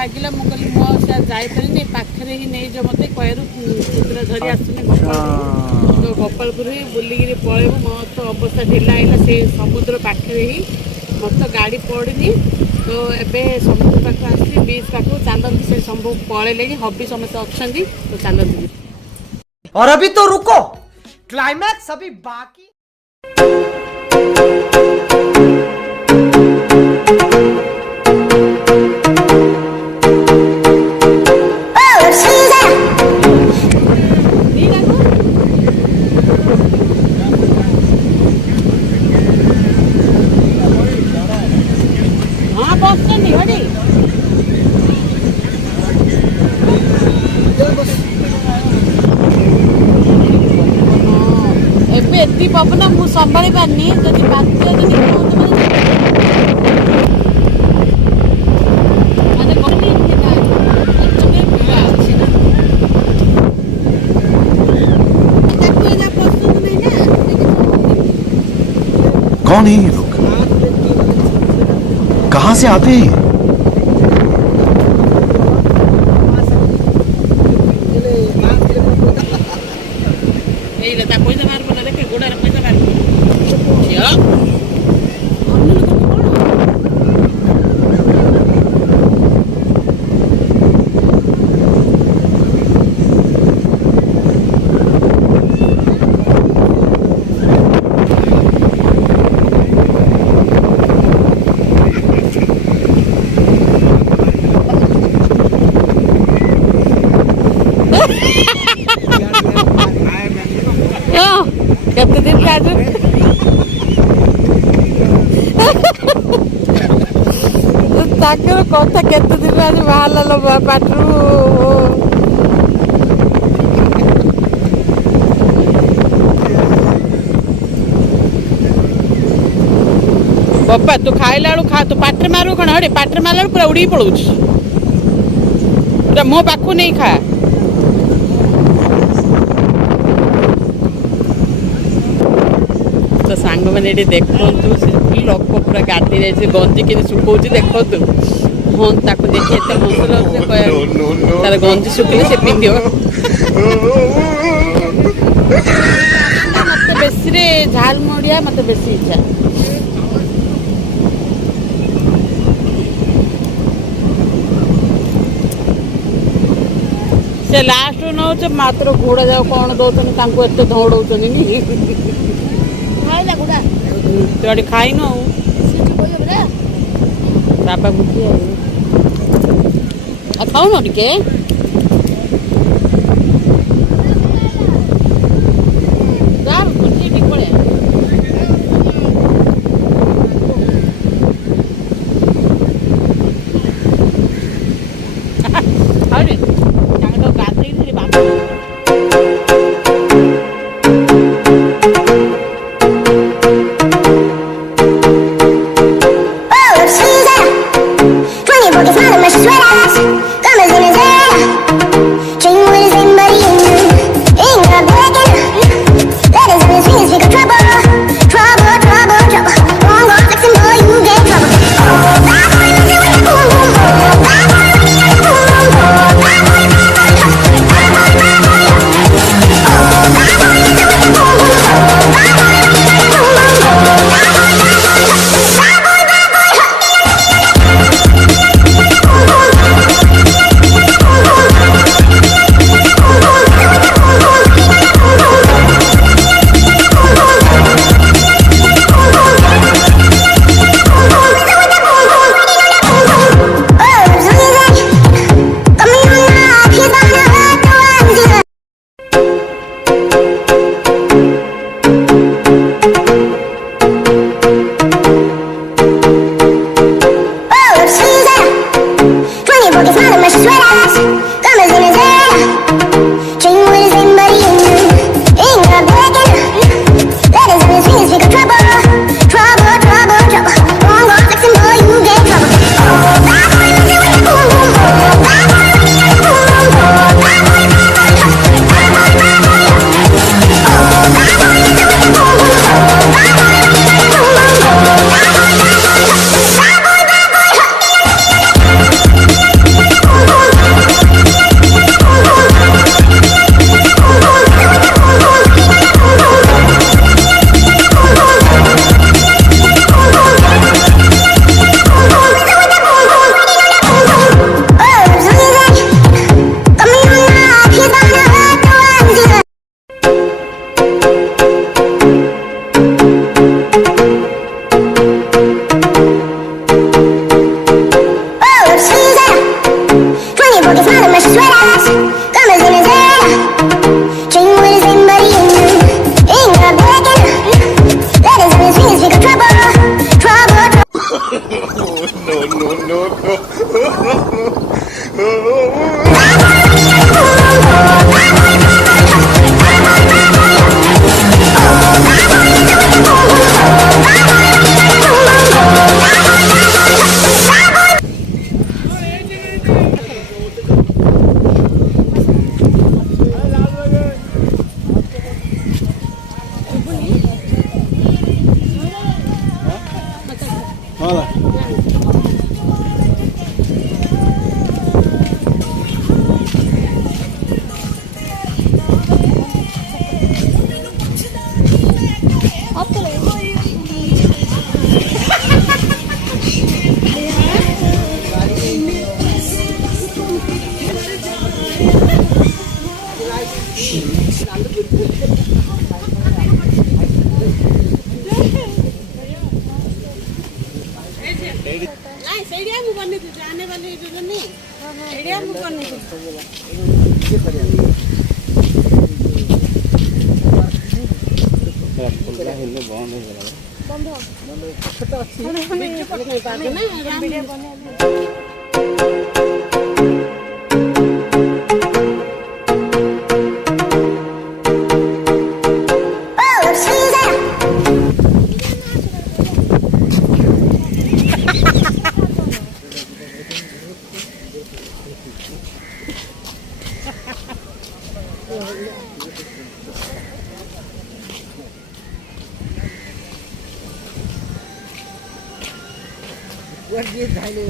ଲାଗିଲା ମୁଁ କହିଲି ମୁଁ ଆଉ ସେ ଯାଇପାରିନି ପାଖରେ ହିଁ ନେଇଯାଅ ମୋତେ କହିବାରୁ ଚିତ୍ର ଧରି ଆସୁନି ଗୋପାଳପୁର ହିଁ ବୁଲିକିରି ପଳେଇବୁ। ମୋର ତ ଅବସ୍ଥା ଢିଲା ହେଇଲା ସେ ସମୁଦ୍ର ପାଖରେ ହିଁ ମୋର ତ ଗାଡ଼ି ପଡ଼ିନି। ତ ଏବେ ସମୁଦ୍ର ପାଖକୁ ଆସିଛି ବିଚ୍ ପାଖକୁ ଚାଲନ୍ତି ସେ ସବୁ ପଳେଇଲେଣି ହବି ସମସ୍ତେ ଅଛନ୍ତି ତ ଚାଲନ୍ତି। और अभी तो रुको क्लाइमैक्स अभी बाकी। हाँ बसुनी हड़ी ଏବେ ଏତି ପବନ ମୁଁ ସମ୍ଭାଳି ପାରିନି ଯଦି ବାତ୍ୟା ଯଦି कौन है ये लोग? कहां से आते हैं? पैसा मार देखे गोड़ार पैसा मार କେତେ ଦିନ କାଜୁ ତାଙ୍କର କଥା କେତେ ଦିନ ଆଜି ବାହାରିଲା ଲୋ ପାଟିରୁ। ବାପା ତୁ ଖାଇଲା ବେଳୁ ଖା ତୁ ପାଟିରେ ମାରୁ କଣ ହେ ପାଟିରେ ମାରିଲା ବେଳୁ ପୁରା ଉଡ଼ିକି ପଳଉଛି ପୁରା ମୋ ପାଖକୁ ନେଇ ଖା। ତ ସାଙ୍ଗମାନେ ଏଠି ଦେଖନ୍ତୁ ସେ ଲୋକ ପୁରା ଗାଧି ଯାଇଛି ଗଞ୍ଜି କେମିତି ଶୁଖଉଛି ଦେଖନ୍ତୁ। ହଁ ତାକୁ ଦେଖି ଏତେ ହସ ଲାଗୁଛି ତାର ଗଞ୍ଜି ଶୁଖିଲେ ସେ ପିନ୍ଧିବ। ମତେ ବେଶୀରେ ଝାଲ ମଡ଼ିଆ ମତେ ବେଶୀ ଇଚ୍ଛା। ସେ ଲାଷ୍ଟ ନଉଛି ମାତ୍ର ଘୋଡ଼ା ଯାଉ କଣ ଦଉଛନ୍ତି ତାଙ୍କୁ ଏତେ ଦୌଡ଼ଉଛନ୍ତି ତୁ ଏଠି ଖାଇନୁ ଆଉ ବାବା ବୁଝି ଆଉ ଖାଉନ ଟିକେ Porque fala, mas sueras, como as नहीं सेडिया मु बने थी जाने वाले जो नहीं सेडिया मु बने थी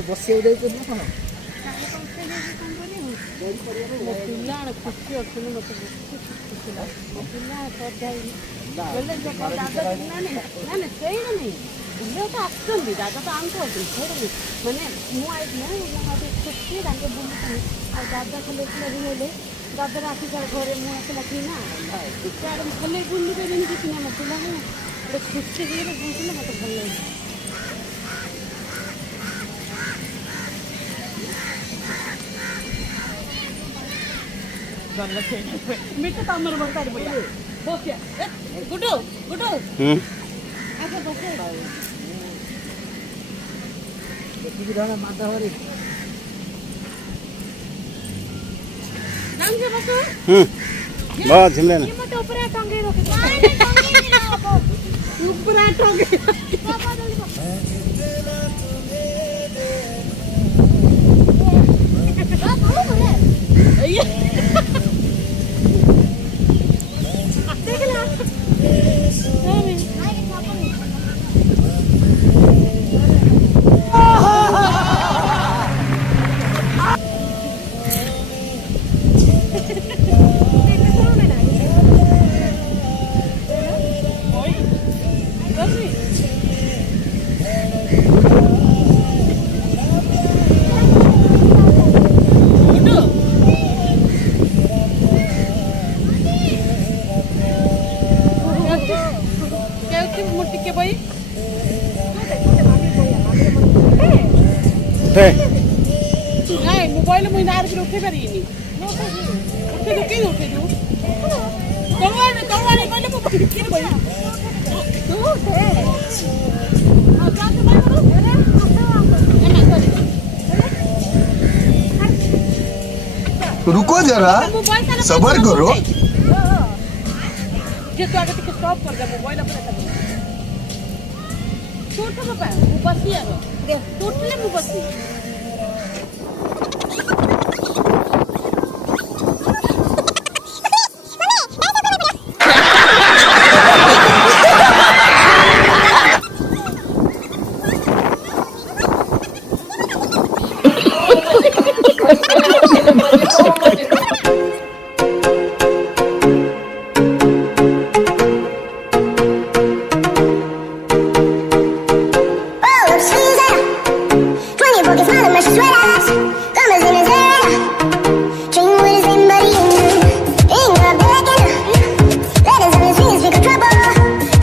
बसिया पिला खुशी अच्छे मत पिला तो आसुँच दादा तो आमको मैंने मुझे खुशी बुलूँ आ दादा खाली बुले दादा आसिक घरे मुझे कि ना खाली बुली पारे कि ना पिला खुशी बुलूँ मत भल लगे मिठो तमर बता दे भैया बोसिया गुडू गुडू आके बसे देखि दाना माता हरी नाम से बसो बस झिमले ना ये मत ऊपर टंगे रखे नहीं टंगे नहीं रखो ऊपर टंगे पापा जल्दी नहीं मोबाइल में ना आर उठे पारिनी उठे दो के उठे दो तोवाने कहले मो के भाई तू दे आ जा तो भाई करो रुको जरा सबर करो जे तो आगे टिके स्टॉप कर दे मोबाइल अपने छोटा पापा वो बसी आ दे टोटली वो बसी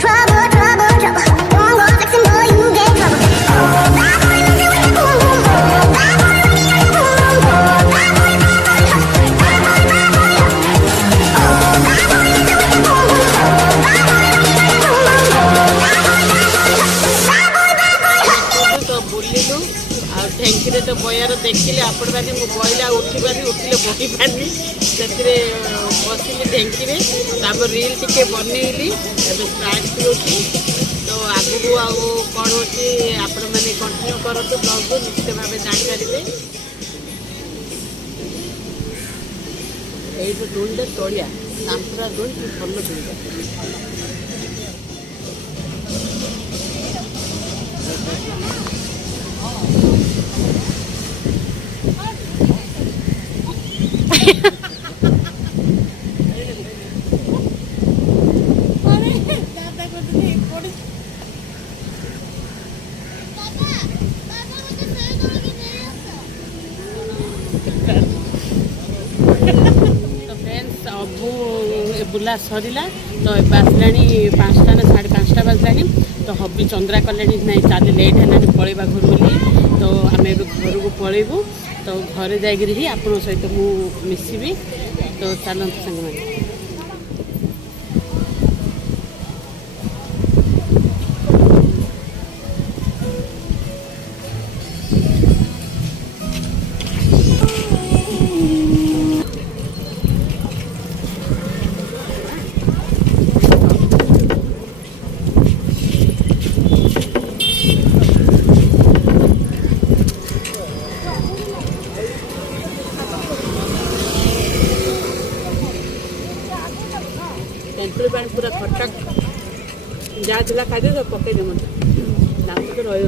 Trouble, trouble, trouble. आपण मैंने मो बइला उठिबारी उठिले बही पानी से बसिली ढेंकी रील टिके बनईली स्टार्ट होती तो आगू आउ कौन होती आपण मैंने कंटिन्यू करते ब्लॉग को निश्चित भाव जानीपारे ये डोलटा तलिया सामपुरा डोल भल डोलटा बुला सरला तो आसला 5टा ना 5:30 बाजला तो हबी चंद्रा कले नहीं चल लेट है पलैबा घर बोली तो आम घर को पलैबू तो घरे जाकि आप सहित मु मिसबी तो चलते सांग मैंने तेंतुली पानी पूरा खट्टा जहाँ खादे सब पकईदे मतलब दांत तो रही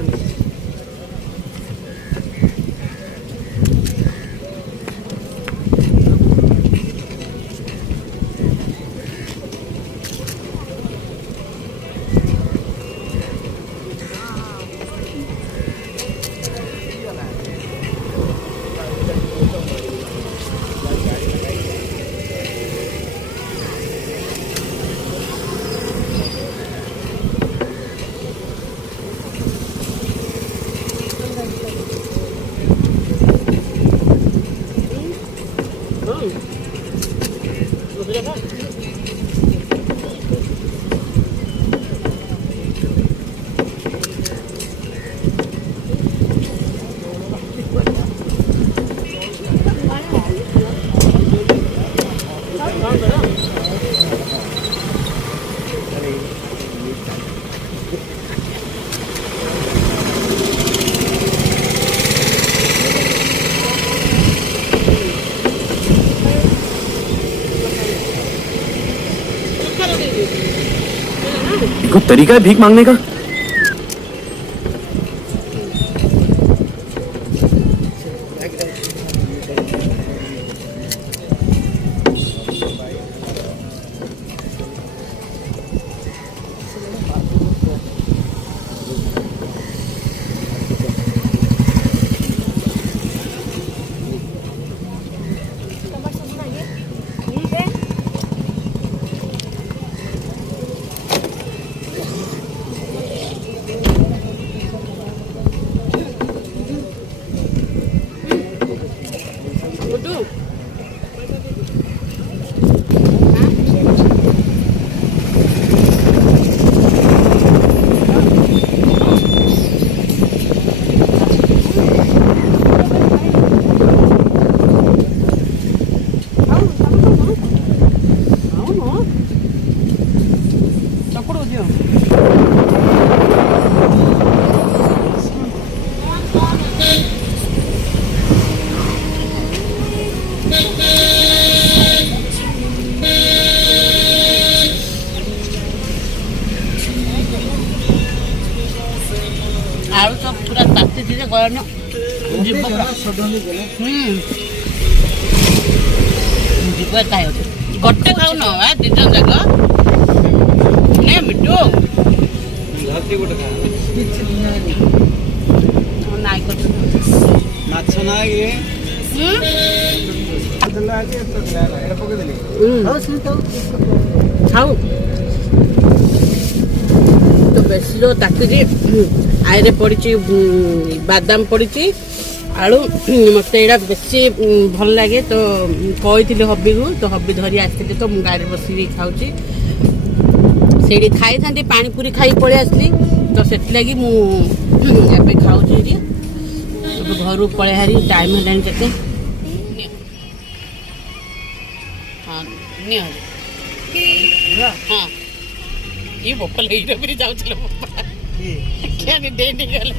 कोई तरीका है भीख मांगने का? आलू सब पूरा ताती थी गरम जीव जीव ताई गोटे खाऊ न दिजन जाक ने मिठू नाई कर माछ नाई खाऊ तो बेसी ताकि आईरे पड़ी बादाम पड़ी आलू मत यहाँ बेसी भल लगे तो कही हबी को तो हबी धरी आसती तो मुझे गाड़ी बस खाऊँ से खाई था पानी पूरी खाई पलि आसली तो से लगी मुझे खाऊँ घर पड़े हारी टाइम है हाँ हाँ ये बोपल जाऊँ क्या डेट गले